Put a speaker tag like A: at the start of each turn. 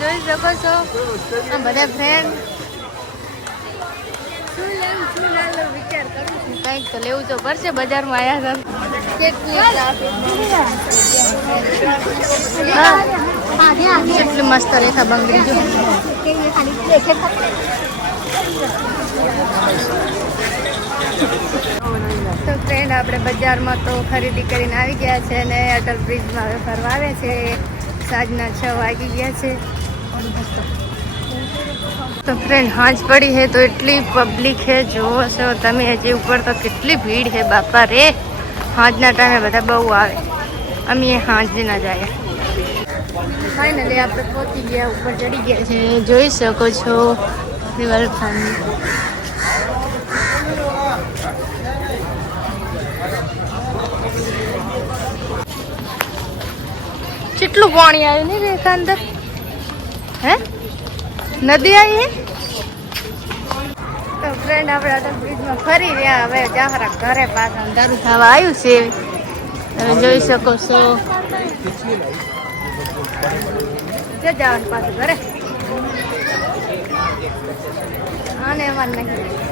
A: જોઈ શકો છો. બધા ફ્રેન્ડ કંઈક તો લેવું તો પડશે બજારમાં આવ્યા હતા કેટલી કેટલી મસ્ત રેખા બંગડી જો. તો ફ્રેન્ડ આપણે બજારમાં તો ખરીદી કરીને આવી ગયા છે અને અટલ બ્રિજમાં હવે ફરવા આવે છે. સાંજના છ વાગી ગયા છે. તો ફ્રેન્ડ હાંજ પડી છે તો એટલી પબ્લિક છે જોવો છો તમે, હજી ઉપર તો કેટલી ભીડ છે બાપા રે. હાંજના ટાઈમે બધા બહુ આવે. અમે હાંજના જાય. ફાઇનલી આપણે પહોંચી ગયા, ઉપર ચડી ગયા છે જોઈ શકો છો રિવરફ્રન્ટ કેટલું પાણી આવ્યું ને રેખા અંદર? હે? નદી આવી તો ફ્રેન્ડ આપણે અટલ બ્રિજમાં ફરી રહ્યા. હવે જાહરા ઘરે પાછા અંધારું થવા આવ્યું છે. તમે જોઈ શકો છો. જવાનું પાછું ઘરે. આને એમાં નહીં.